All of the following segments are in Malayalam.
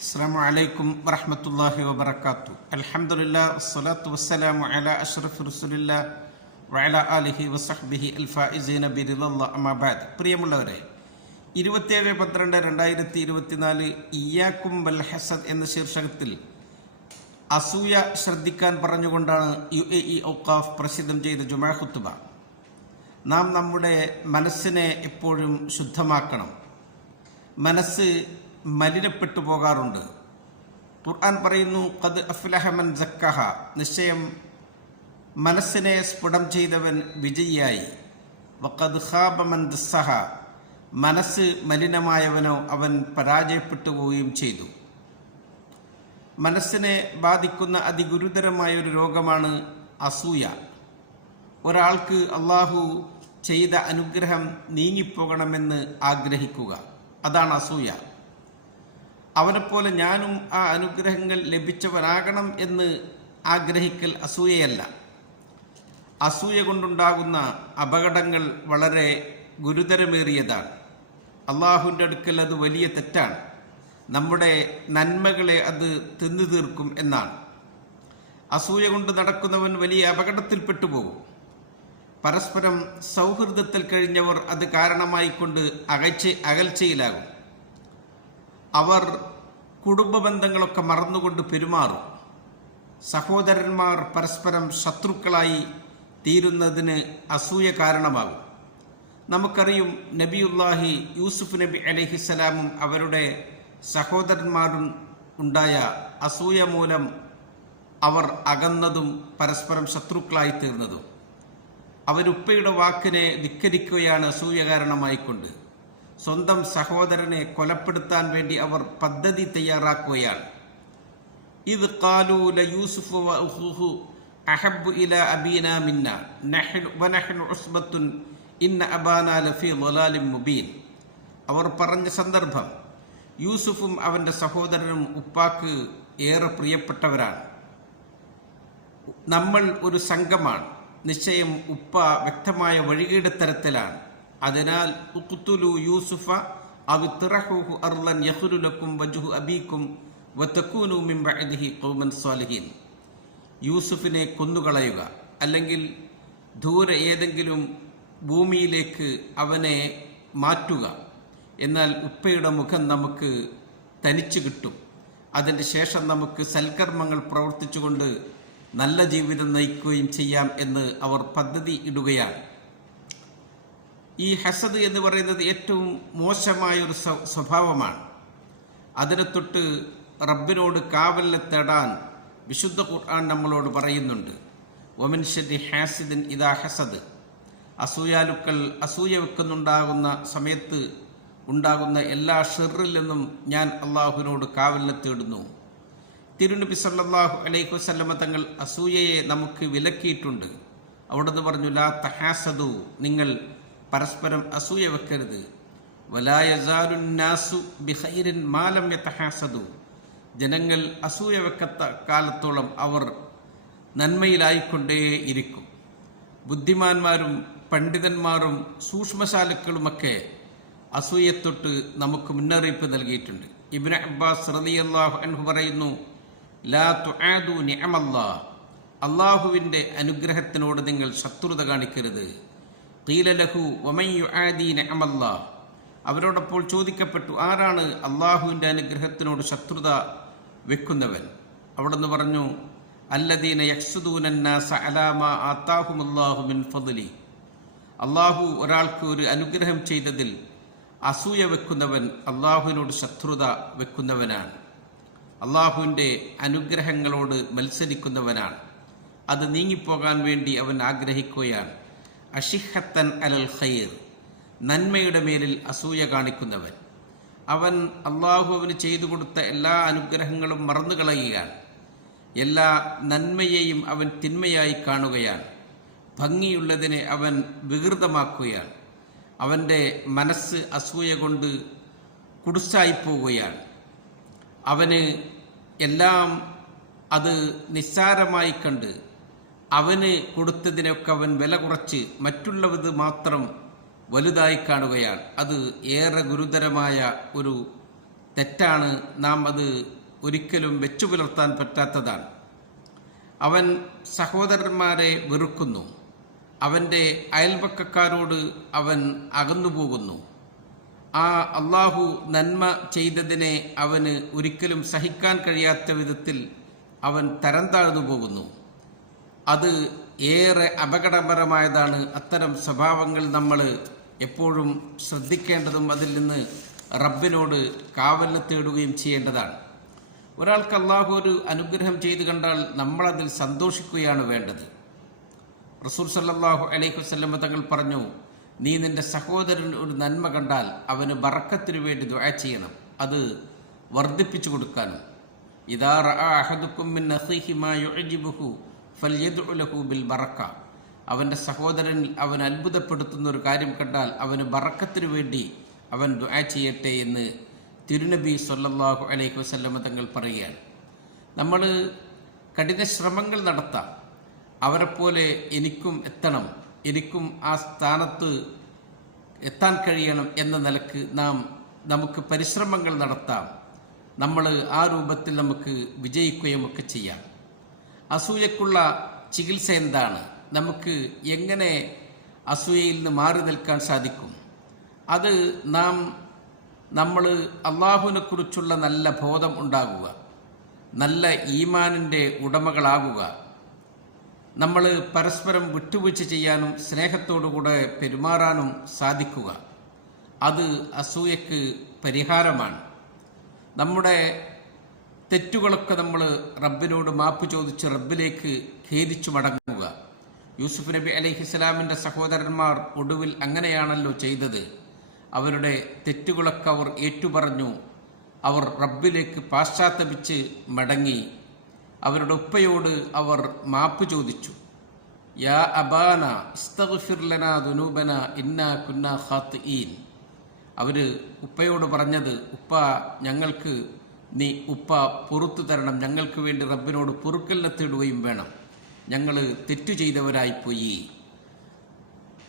അസ്സലാമു അലൈക്കും വറഹ്മത്തുള്ളാഹി വബറകാതുഹു. അൽഹംദുലില്ലാഹി വസ്സലാത്തു വസ്സലാമു അലാ അഷ്റഫി റസൂലില്ലാഹി വഅലാ ആലിഹി വസഹ്ബിഹി അൽഫായിസീന ബിറിദല്ലാഹി അമ്മാ ബഅദ്. പ്രിയമുള്ളവരെ, 27/12/2024 ഇയ്യാക്കും വൽ ഹസദ് എന്ന ശീർഷകത്തിൽ അസൂയ ശ്രദ്ധിക്കാൻ പറഞ്ഞുകൊണ്ടാണ് UAE ഔഖാഫ് പ്രസിദ്ധം ചെയ്ത ജുമാ ഖുത്ബ. നാം നമ്മുടെ മനസ്സിനെ എപ്പോഴും ശുദ്ധമാക്കണം. മനസ്സ് മലിനപ്പെട്ടു പോകാറുണ്ട്. ഖുർആൻ പറയുന്നു, ഖദ് അഫ്ലഹ മൻ സക്കഹ, നിശ്ചയം മനസ്സിനെ സ്ഫുടം ചെയ്തവൻ വിജയിയായി. വഖദ് ഖാബ മൻ ദസ്സഹ, മനസ്സ് മലിനമായവനോ അവൻ പരാജയപ്പെട്ടു പോവുകയും ചെയ്തു. മനസ്സിനെ ബാധിക്കുന്ന അതിഗുരുതരമായൊരു രോഗമാണ് അസൂയ. ഒരാൾക്ക് അള്ളാഹു ചെയ്ത അനുഗ്രഹം നീങ്ങിപ്പോകണമെന്ന് ആഗ്രഹിക്കുക, അതാണ് അസൂയ. അവനെപ്പോലെ ഞാനും ആ അനുഗ്രഹങ്ങൾ ലഭിച്ചവനാകണം എന്ന് ആഗ്രഹിക്കൽ അസൂയയല്ല. അസൂയ കൊണ്ടുണ്ടാകുന്ന അപകടങ്ങൾ വളരെ ഗുരുതരമേറിയതാണ്. അള്ളാഹുവിൻ്റെ അടുക്കൽ അത് വലിയ തെറ്റാണ്. നമ്മുടെ നന്മകളെ അത് തിന്നു തീർക്കും എന്നാണ്. അസൂയ കൊണ്ട് നടക്കുന്നവൻ വലിയ അപകടത്തിൽപ്പെട്ടു പോകും. പരസ്പരം സൗഹൃദത്തിൽ കഴിഞ്ഞവർ അത് കാരണമായിക്കൊണ്ട് അകൽച്ചയിലാകും. അവർ കുടുംബ ബന്ധങ്ങളൊക്കെ മറന്നുകൊണ്ട് പെരുമാറും. സഹോദരന്മാർ പരസ്പരം ശത്രുക്കളായി തീരുന്നതിന് അസൂയ കാരണമാകും. നമുക്കറിയും, നബിയുല്ലാഹി യൂസുഫ് നബി അലൈഹിസ്സലാമും അവരുടെ സഹോദരന്മാരും ഉണ്ടായ അസൂയ മൂലം അവർ അകന്നതും പരസ്പരം ശത്രുക്കളായി തീർന്നതും. അവരുപ്പയുടെ വാക്കിനെ ധിക്കരിക്കുകയാണ് അസൂയ കാരണമായിക്കൊണ്ട്. സ്വന്തം സഹോദരനെ കൊലപ്പെടുത്താൻ വേണ്ടി അവർ പദ്ധതി തയ്യാറാക്കുകയാണ്. ഇദ് ഖാലൂ ലയൂസുഫു വഅഖൂഹു അഹബ്ബു ഇലാ അബീനാ മിന്നാ വനഹ്നു ഉസ്ബത്തുൻ ഇന്ന അബാനാ ലഫീ ളലാലിൻ മുബീൻ. അവർ പറഞ്ഞ സന്ദർഭം, യൂസുഫും അവൻ്റെ സഹോദരനും ഉപ്പാക്ക് ഏറെ പ്രിയപ്പെട്ടവരാണ്. നമ്മൾ ഒരു സംഘമാണ്. നിശ്ചയം ഉപ്പ വ്യക്തമായ വഴികേട് തരത്തിലാണ്. അതിനാൽ ഉഖ്തുലു യൂസുഫ അവ ഇത്റഹൂഹു അർളൻ യഖ്ലു ലക്കും വജ്ഹു അബീക്കും വതകൂനു മിൻ ബഅദിഹി ഖൗമൻ സാലിഹീൻ. യൂസുഫിനെ കൊന്നുകളയുക, അല്ലെങ്കിൽ ദൂരെ ഏതെങ്കിലും ഭൂമിയിലേക്ക് അവനെ മാറ്റുക. എന്നാൽ ഉപ്പയുടെ മുഖം നമുക്ക് തനിച്ചു കിട്ടും. അതിൻ്റെ ശേഷം നമുക്ക് സൽക്കർമ്മങ്ങൾ പ്രവർത്തിച്ചുകൊണ്ട് നല്ല ജീവിതം നയിക്കുകയും ചെയ്യാം എന്ന് അവർ പദ്ധതി ഇടുകയാണ്. ഈ ഹസദ് എന്ന് പറയുന്നത് ഏറ്റവും മോശമായൊരു സ്വഭാവമാണ്. അതിനെ തൊട്ട് റബ്ബിനോട് കാവലിനെ തേടാൻ വിശുദ്ധ ഖുർആൻ നമ്മളോട് പറയുന്നുണ്ട്. വമിൻ ശർരി ഹാസിദിൻ ഇദാ ഹസദ്, അസൂയാലുക്കൾ അസൂയ വെക്കുന്നുണ്ടാകുന്ന സമയത്ത് ഉണ്ടാകുന്ന എല്ലാ ഷെറിൽ നിന്നും ഞാൻ അള്ളാഹുവിനോട് കാവലിനെ തേടുന്നു. തിരുനബി സല്ലല്ലാഹു അലൈഹി വസല്ലമ തങ്ങൾ അസൂയയെ നമുക്ക് വിലക്കിയിട്ടുണ്ട്. അവിടുന്ന് പറഞ്ഞു, ലാ തഹാസദു, നിങ്ങൾ പരസ്പരം അസൂയ വെക്കരുത്. വലാ യസാലുൻ നാസു ബിഖൈരിൻ മാ ലം യതഹാസദു, ജനങ്ങൾ അസൂയ വെക്കത്ത കാലത്തോളം അവർ നന്മയിലായിക്കൊണ്ടേയിരിക്കും. ബുദ്ധിമാന്മാരും പണ്ഡിതന്മാരും സൂക്ഷ്മശാലുക്കളുമൊക്കെ അസൂയത്തൊട്ട് നമുക്ക് മുന്നറിയിപ്പ് നൽകിയിട്ടുണ്ട്. ഇബ്നു അബ്ബാസ് റളിയല്ലാഹു അൻഹു പറയുന്നു, ലാ തുആദു നിഅമല്ലാഹ്, അള്ളാഹുവിൻ്റെ അനുഗ്രഹത്തിനോട് നിങ്ങൾ ശത്രുത കാണിക്കരുത്. ഖീല ലഹു വമൻ യുആദി നിഅമല്ലാഹ്, അവരോടപ്പോൾ ചോദിക്കപ്പെട്ടു, ആരാണ് അള്ളാഹുവിൻ്റെ അനുഗ്രഹത്തിനോട് ശത്രുത വെക്കുന്നവൻ? അവിടുന്ന് പറഞ്ഞു, അല്ലദീന യഹ്സുദൂനന്നാസ അലാ മാ ആതാഹുമുല്ലാഹു മിൻ ഫദ്ലി, അള്ളാഹു ഒരാൾക്ക് ഒരു അനുഗ്രഹം ചെയ്തതിൽ അസൂയ വെക്കുന്നവൻ അള്ളാഹുവിനോട് ശത്രുത വെക്കുന്നവനാണ്. അള്ളാഹുവിൻ്റെ അനുഗ്രഹങ്ങളോട് മത്സരിക്കുന്നവനാണ്. അത് നീങ്ങിപ്പോകാൻ വേണ്ടി അവൻ ആഗ്രഹിക്കുകയാണ്. അഷിഹത്തൻ അലൽ ഖൈർ, നന്മയുടെ മേലിൽ അസൂയ കാണിക്കുന്നവൻ. അവൻ അള്ളാഹു അവന് ചെയ്തു കൊടുത്ത എല്ലാ അനുഗ്രഹങ്ങളും മറന്നുകളയുകയാണ്. എല്ലാ നന്മയെയും അവൻ തിന്മയായി കാണുകയാണ്. ഭംഗിയുള്ളതിനെ അവൻ വികൃതമാക്കുകയാണ്. അവൻ്റെ മനസ്സ് അസൂയ കൊണ്ട് കുടുസായിപ്പോവുകയാണ്. അവന് എല്ലാം അത് നിസ്സാരമായി കണ്ട് അവന് കൊടുത്തതിനൊക്കെ അവൻ വില കുറച്ച് മറ്റുള്ളവത് മാത്രം വലുതായി കാണുകയാണ്. അത് ഏറെ ഗുരുതരമായ ഒരു തെറ്റാണ്. നാം അത് ഒരിക്കലും വെച്ചു പുലർത്താൻ പറ്റാത്തതാണ്. അവൻ സഹോദരന്മാരെ വെറുക്കുന്നു, അവൻ്റെ അയൽപക്കക്കാരോട് അവൻ അകന്നുപോകുന്നു. ആ അള്ളാഹു നന്മ ചെയ്തതിനെ അവന് ഒരിക്കലും സഹിക്കാൻ കഴിയാത്ത വിധത്തിൽ അവൻ തരം താഴ്ന്നു പോകുന്നു. അത് ഏറെ അപകടകരമായതാണ്. അത്തരം സ്വഭാവങ്ങൾ നമ്മൾ എപ്പോഴും ശ്രദ്ധിക്കേണ്ടതും അതിൽ നിന്ന് റബ്ബിനോട് കാവലിനെ തേടുകയും ചെയ്യേണ്ടതാണ്. ഒരാൾക്ക് അള്ളാഹു ഒരു അനുഗ്രഹം ചെയ്തു കണ്ടാൽ നമ്മളതിൽ സന്തോഷിക്കുകയാണ് വേണ്ടത്. റസൂൽ സല്ലല്ലാഹു അലൈഹി വസല്ലം തങ്ങൾ പറഞ്ഞു, നീ നിന്റെ സഹോദരൻ ഒരു നന്മ കണ്ടാൽ അവന് ബറക്കത്തിനു വേണ്ടി ദുആ ചെയ്യണം, അത് വർദ്ധിപ്പിച്ചു കൊടുക്കാനും. ഇദാ റഅ അഹദുക്കും മിൻ അഖീഹി മാ യുഅ്ജിബുഹു ഫൽയദ്ഉ ലഹു ബിൽ ബറക്ക. അവൻ്റെ സഹോദരനിൽ അവൻ അത്ഭുതപ്പെടുത്തുന്ന ഒരു കാര്യം കണ്ടാൽ അവന് ബറക്കത്തിനു വേണ്ടി അവൻ ദുആ ചെയ്യട്ടെ എന്ന് തിരുനബി സല്ലല്ലാഹു അലൈഹി വസല്ലം തങ്ങൾ പറയുകയാണ്. നമ്മൾ കഠിന ശ്രമങ്ങൾ നടത്താം, അവരെപ്പോലെ എനിക്കും എത്തണം, എനിക്കും ആ സ്ഥാനത്ത് എത്താൻ കഴിയണം എന്ന നിലക്ക് നമുക്ക് പരിശ്രമങ്ങൾ നടത്താം. നമ്മൾ ആ രൂപത്തിൽ നമുക്ക് വിജയിക്കുകയും ഒക്കെ ചെയ്യാം. അസൂയക്കുള്ള ചികിത്സ എന്താണ്? നമുക്ക് എങ്ങനെ അസൂയയിൽ നിന്ന് മാറി നിൽക്കാൻ സാധിക്കും? അത് നമ്മൾ അള്ളാഹുവിനെ കുറിച്ചുള്ള നല്ല ബോധം ഉണ്ടാകുക, നല്ല ഈമാനിൻ്റെ ഉടമകളാകുക, നമ്മൾ പരസ്പരം വിട്ടുവീഴ്ച ചെയ്യാനും സ്നേഹത്തോടുകൂടെ പെരുമാറാനും സാധിക്കുക. അത് അസൂയക്ക് പരിഹാരമാണ്. നമ്മുടെ തെറ്റുകളൊക്കെ നമ്മൾ റബ്ബിനോട് മാപ്പ് ചോദിച്ച് റബ്ബിലേക്ക് ഖേദിച്ചു മടങ്ങുക. യൂസുഫ് നബി അലൈഹിസ്സലാമിൻ്റെ സഹോദരന്മാർ ഒടുവിൽ അങ്ങനെയാണല്ലോ ചെയ്തത്. അവരുടെ തെറ്റുകളൊക്കെ അവർ ഏറ്റുപറഞ്ഞു. അവർ റബ്ബിലേക്ക് പാശ്ചാത്തപിച്ച് മടങ്ങി. അവരുടെ ഉപ്പയോട് അവർ മാപ്പ് ചോദിച്ചു. യാ അബാന ഇസ്തഗ്ഫിർ ലനാ ദുനൂബന ഇന്നാ കുന്നാ ഖാത്തിഈൻ. അവർ ഉപ്പയോട് പറഞ്ഞത്, ഉപ്പ ഞങ്ങൾക്ക് നീ പുറത്തു തരണം, ഞങ്ങൾക്ക് വേണ്ടി റബ്ബിനോട് പൊറുക്കലിനെ തേടുകയും വേണം, ഞങ്ങൾ തെറ്റു ചെയ്തവരായിപ്പോയി.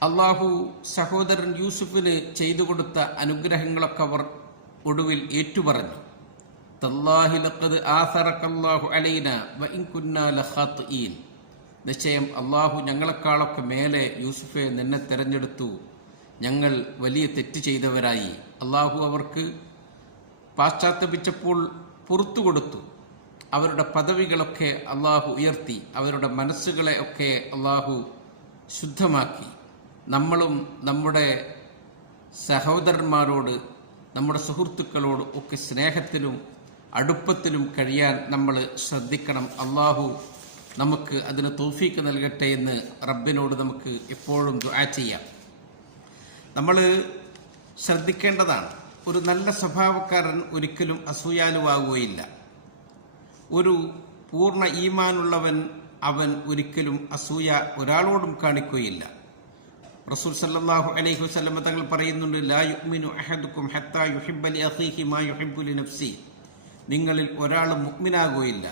അള്ളാഹു സഹോദരൻ യൂസുഫിന് ചെയ്തു കൊടുത്ത അനുഗ്രഹങ്ങളൊക്കെ അവർ ഒടുവിൽ ഏറ്റുപറഞ്ഞു. തല്ലാഹി ലഖദ് ആസറകല്ലാഹു അലൈനാ വഇൻ കുന്നാ ലഖാത്തിഈൻ. നിശ്ചയം അള്ളാഹു ഞങ്ങളെക്കാളൊക്കെ മേലെ യൂസുഫെ നിന്നെ തിരഞ്ഞെടുത്തു, ഞങ്ങൾ വലിയ തെറ്റ് ചെയ്തവരായി. അള്ളാഹു അവർക്ക് പാശ്ചാത്തപിച്ചപ്പോൾ പുറത്തു കൊടുത്തു. അവരുടെ പദവികളൊക്കെ അള്ളാഹു ഉയർത്തി, അവരുടെ മനസ്സുകളെ ഒക്കെ അള്ളാഹു ശുദ്ധമാക്കി. നമ്മളും നമ്മുടെ സഹോദരന്മാരോട്, നമ്മുടെ സുഹൃത്തുക്കളോട് ഒക്കെ സ്നേഹത്തിലും അടുപ്പത്തിലും കഴിയാൻ നമ്മൾ ശ്രദ്ധിക്കണം. അള്ളാഹു നമുക്ക് അതിന് തൗഫീക്ക് നൽകട്ടെ എന്ന് റബ്ബിനോട് നമുക്ക് എപ്പോഴും ദുആ ചെയ്യാം. നമ്മൾ ശ്രദ്ധിക്കേണ്ടതാണ്, ഒരു നല്ല സ്വഭാവക്കാരൻ ഒരിക്കലും അസൂയാലുവാകുകയില്ല. ഒരു പൂർണ്ണ ഈമാനുള്ളവൻ അവൻ ഒരിക്കലും അസൂയ ഒരാളോടും കാണിക്കുകയില്ല. റസൂൽ സല്ലല്ലാഹു അലൈഹി വസല്ലം തങ്ങൾ പറയുന്നുണ്ട്, ലാ യുഅ്മിനു അഹദുക്കും ഹത്താ യുഹിബ്ബ ലി അഖീഹി മാ യുഹിബ്ബു ലി നഫ്സി. നിങ്ങളിൽ ഒരാൾ മുഅ്മിനാകുകയില്ല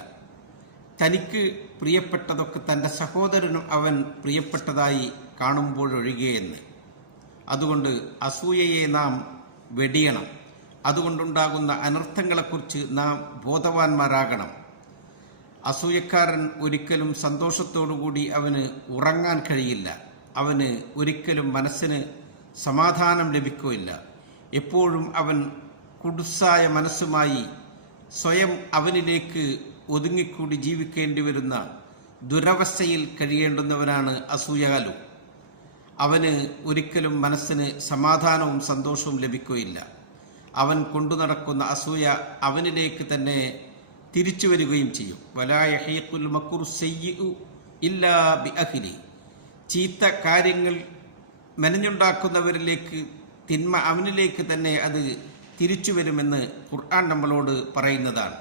തനിക്ക് പ്രിയപ്പെട്ടതൊക്കെ തൻ്റെ സഹോദരനും അവൻ പ്രിയപ്പെട്ടതായി കാണുമ്പോഴൊഴികെയെന്ന്. അതുകൊണ്ട് അസൂയയെ നാം വെടിയണം. അതുകൊണ്ടുണ്ടാകുന്ന അനർത്ഥങ്ങളെക്കുറിച്ച് നാം ബോധവാന്മാരാകണം. അസൂയക്കാരൻ ഒരിക്കലും സന്തോഷത്തോടുകൂടി അവന് ഉറങ്ങാൻ കഴിയില്ല. അവന് ഒരിക്കലും മനസ്സിന് സമാധാനം ലഭിക്കുകയില്ല. എപ്പോഴും അവൻ കുടുസായ മനസ്സുമായി സ്വയം അവനിലേക്ക് ഒതുങ്ങിക്കൂടി ജീവിക്കേണ്ടി വരുന്ന ദുരവസ്ഥയിൽ കഴിയേണ്ടുന്നവനാണ് അസൂയാലു. അവന് ഒരിക്കലും മനസ്സിന് സമാധാനവും സന്തോഷവും ലഭിക്കുകയില്ല. അവൻ കൊണ്ടു നടക്കുന്ന അസൂയ അവനിലേക്ക് തന്നെ തിരിച്ചു വരികയും ചെയ്യും. വലാ യഹീഖുൽ മക്റു സയ്യിഉ ഇല്ലാ ബിഅഹ്ലി. ചീത്ത കാര്യങ്ങൾ മെനഞ്ഞുണ്ടാക്കുന്നവരിലേക്ക്, തിന്മ അവനിലേക്ക് തന്നെ അത് തിരിച്ചു വരുമെന്ന് ഖുർആൻ നമ്മളോട് പറയുന്നതാണ്.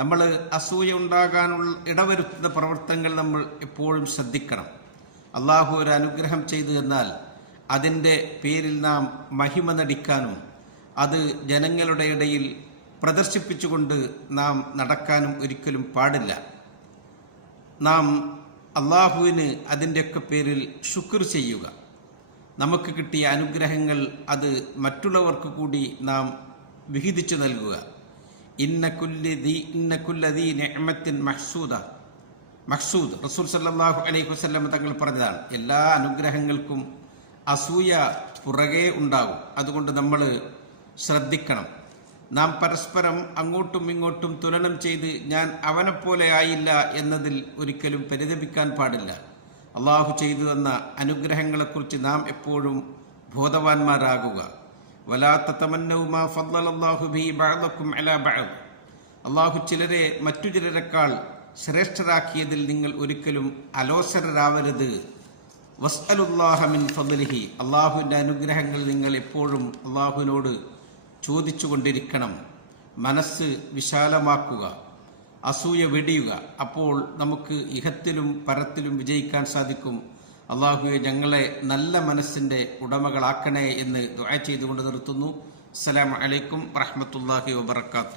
നമ്മൾ അസൂയ ഉണ്ടാകാനുള്ള ഇടവരുത്തുന്ന പ്രവർത്തനങ്ങൾ നമ്മൾ എപ്പോഴും ശ്രദ്ധിക്കണം. അള്ളാഹു ഒരു അനുഗ്രഹം ചെയ്തു എന്നാൽ അതിൻ്റെ പേരിൽ നാം മഹിമ നടിക്കാനും അത് ജനങ്ങളുടെ ഇടയിൽ പ്രദർശിപ്പിച്ചുകൊണ്ട് നാം നടക്കാനും ഒരിക്കലും പാടില്ല. നാം അള്ളാഹുവിന് അതിൻ്റെയൊക്കെ പേരിൽ ശുക്ർ ചെയ്യുക. നമുക്ക് കിട്ടിയ അനുഗ്രഹങ്ങൾ അത് മറ്റുള്ളവർക്ക് കൂടി നാം വിഹിതിച്ചു നൽകുക. ഇന്ന കുല്ലദീ നിഅമത്തിൻ മഹ്സൂദ് റസൂൽ സല്ലല്ലാഹു അലൈഹി വസല്ലം തങ്ങൾ പറഞ്ഞതാണ്. എല്ലാ അനുഗ്രഹങ്ങൾക്കും അസൂയ പുറകെ ഉണ്ടാകും. അതുകൊണ്ട് നമ്മൾ ശ്രദ്ധിക്കണം. നാം പരസ്പരം അങ്ങോട്ടും ഇങ്ങോട്ടും തുലനം ചെയ്ത് ഞാൻ അവനെപ്പോലെ ആയില്ല എന്നതിൽ ഒരിക്കലും പരിതപിക്കാൻ പാടില്ല. അള്ളാഹു ചെയ്തു തന്ന അനുഗ്രഹങ്ങളെക്കുറിച്ച് നാം എപ്പോഴും ബോധവാന്മാരാകുക. വലാ തതമന്നൗ മാ ഫദ്ദലല്ലാഹു ബിഹി ബഅദകും അലാ ബഅദ്. അള്ളാഹു ചിലരെ മറ്റു ചിലരെക്കാൾ ശ്രേഷ്ഠരാക്കിയതിൽ നിങ്ങൾ ഒരിക്കലും അലോസരരാവരുത്. വസ്അലുല്ലാഹ മിൻ ഫദ്ലിഹി. അള്ളാഹുവിൻ്റെ അനുഗ്രഹങ്ങൾ നിങ്ങൾ എപ്പോഴും അള്ളാഹുവിനോട് ചോദിച്ചുകൊണ്ടിരിക്കണം. മനസ്സ് വിശാലമാക്കുക, അസൂയ വെടിയുക. അപ്പോൾ നമുക്ക് ഇഹത്തിലും പരത്തിലും വിജയിക്കാൻ സാധിക്കും. അള്ളാഹുവെ ഞങ്ങളെ നല്ല മനസ്സിൻ്റെ ഉടമകളാക്കണേ എന്ന് ദുആ ചെയ്തുകൊണ്ട് നിർത്തുന്നു. അസ്സലാമു അലൈക്കും വറഹ്മത്തുള്ളാഹി വബറകാതുഹു.